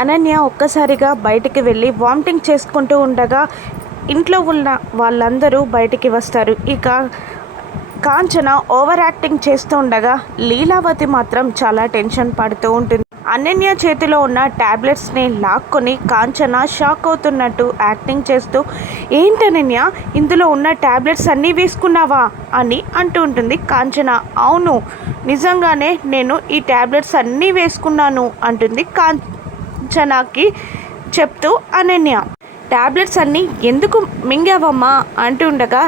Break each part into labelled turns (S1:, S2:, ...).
S1: అనన్య ఒక్కసారిగా బయటికి వెళ్ళి వామిటింగ్ చేసుకుంటూ ఉండగా ఇంట్లో ఉన్న వాళ్ళందరూ బయటికి వస్తారు. ఇక కాంచన ఓవర్ యాక్టింగ్ చేస్తూ ఉండగా లీలావతి మాత్రం చాలా టెన్షన్ పడుతూ ఉంటుంది. అనన్య చేతిలో ఉన్న ట్యాబ్లెట్స్ని లాక్కొని కాంచన షాక్ అవుతున్నట్టు యాక్టింగ్ చేస్తూ ఏంటనన్య ఇందులో ఉన్న ట్యాబ్లెట్స్ అన్నీ వేసుకున్నావా? అని అంటూ ఉంటుంది కాంచన. అవును నిజంగానే నేను ఈ ట్యాబ్లెట్స్ అన్నీ వేసుకున్నాను అంటుంది కాంచ కాంచనాకి చెప్తూ అనన్య ట్యాబ్లెట్స్ అన్నీ ఎందుకు మింగావమ్మా? అంటుండగా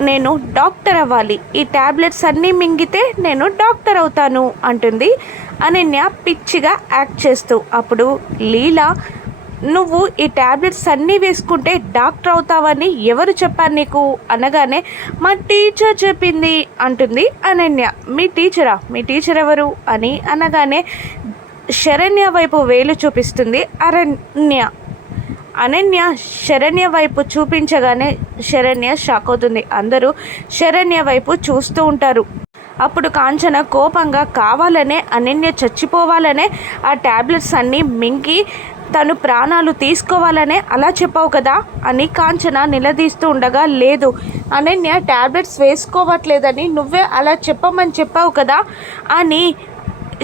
S1: నేను డాక్టర్ అవ్వాలి. ఈ ట్యాబ్లెట్స్ అన్నీ మింగితే నేను డాక్టర్ అవుతాను అంటుంది అనన్య పిచ్చిగా యాక్ట్ చేస్తూ. అప్పుడు లీలా నువ్వు ఈ ట్యాబ్లెట్స్ అన్నీ వేసుకుంటే డాక్టర్ అవుతావని ఎవరు చెప్పారు నీకు? అనగానే మా టీచర్ చెప్పింది అంటుంది అనన్య. మీ టీచరా? మీ టీచర్ ఎవరు? అని అనగానే శరణ్య వైపు వేలు చూపిస్తుంది. అరణ్య. అనన్య శరణ్య వైపు చూపించగానే శరణ్య షాక్ అవుతుంది. అందరూ శరణ్య వైపు చూస్తూ ఉంటారు. అప్పుడు కాంచన కోపంగా కావాలనే అనన్య చచ్చిపోవాలనే ఆ ట్యాబ్లెట్స్ అన్నీ మింగి తను ప్రాణాలు తీసుకోవాలనే అలా చెప్పావు కదా అని కాంచన నిలదీస్తూ ఉండగా లేదు అనన్య ట్యాబ్లెట్స్ వేసుకోవట్లేదని నువ్వే అలా చెప్పమని చెప్పావు కదా అని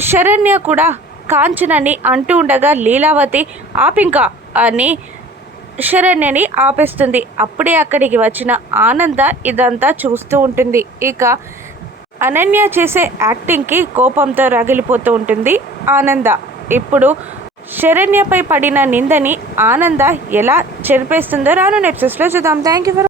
S1: శరణ్య కూడా కాంచనని అంటూ ఉండగా లీలావతి ఆపింకా అని శరణ్యని ఆపేస్తుంది. అప్పుడే అక్కడికి వచ్చిన ఆనంద ఇదంతా చూస్తూ ఉంటుంది. ఇక అనన్య చేసే యాక్టింగ్కి కోపంతో రగిలిపోతూ ఉంటుంది ఆనంద. ఇప్పుడు శరణ్యపై పడిన నిందని ఆనంద ఎలా చెరిపేస్తుందో రాను నెప్సెస్లో చూద్దాం. Thank you for